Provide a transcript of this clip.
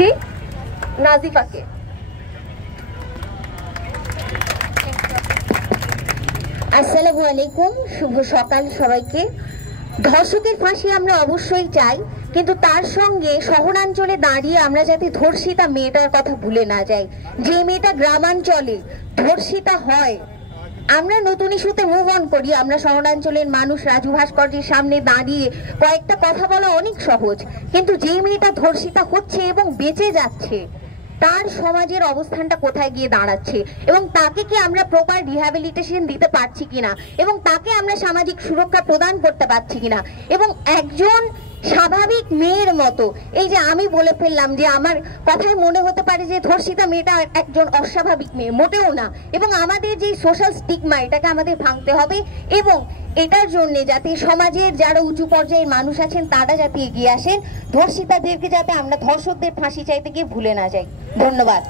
করছি নাজিফাকে। আসসালামু আলাইকুম, শুভ সকাল সবাইকে। ধর্ষকের ফাঁসি আমরা অবশ্যই চাই, কিন্তু তার সঙ্গে শহরাঞ্চলে দাঁড়িয়ে আমরা যাতে ধর্ষিতা মেয়েটার কথা ভুলে না যাই। যে মেয়েটা গ্রামাঞ্চলে ধর্ষিতা হয়, আমরা নতুন ইস্যুতে মুভ অন করি। আমরা শহরাঞ্চলের মানুষ, রাজু ভাস্কর্যের সামনে দাঁড়িয়ে কয়েকটা কথা বলা অনেক সহজ, কিন্তু যে মেয়েটা ধর্ষিতা হচ্ছে এবং বেঁচে যাচ্ছে, তার সমাজের অবস্থানটা কোথায় গিয়ে দাঁড়াচ্ছে, এবং তাকে কি আমরা প্রপার রিহ্যাবিলিটেশন দিতে পারছি কিনা, এবং তাকে আমরা সামাজিক সুরক্ষা প্রদান করতে পারছি কিনা, এবং একজন স্বাভাবিক মেয়ের মতো, এই যে আমি বলে ফেললাম যে আমার কথায় মনে হতে পারে যে ধর্ষিতা মেয়েটা একজন অস্বাভাবিক মেয়ে, মোটেও না। এবং আমাদের যে সোশ্যাল স্টিগমা, এটাকে আমাদের ভাঙতে হবে, এবং এটার জন্য যাতে সমাজের যারা উঁচু পর্যায়ের মানুষ আছেন তারা যাতে এগিয়ে আসেন, ধর্ষিতাদেরকে যাতে আমরা ধর্ষকদের ফাঁসি চাইতে গিয়ে ভুলে না যাই। ধন্যবাদ।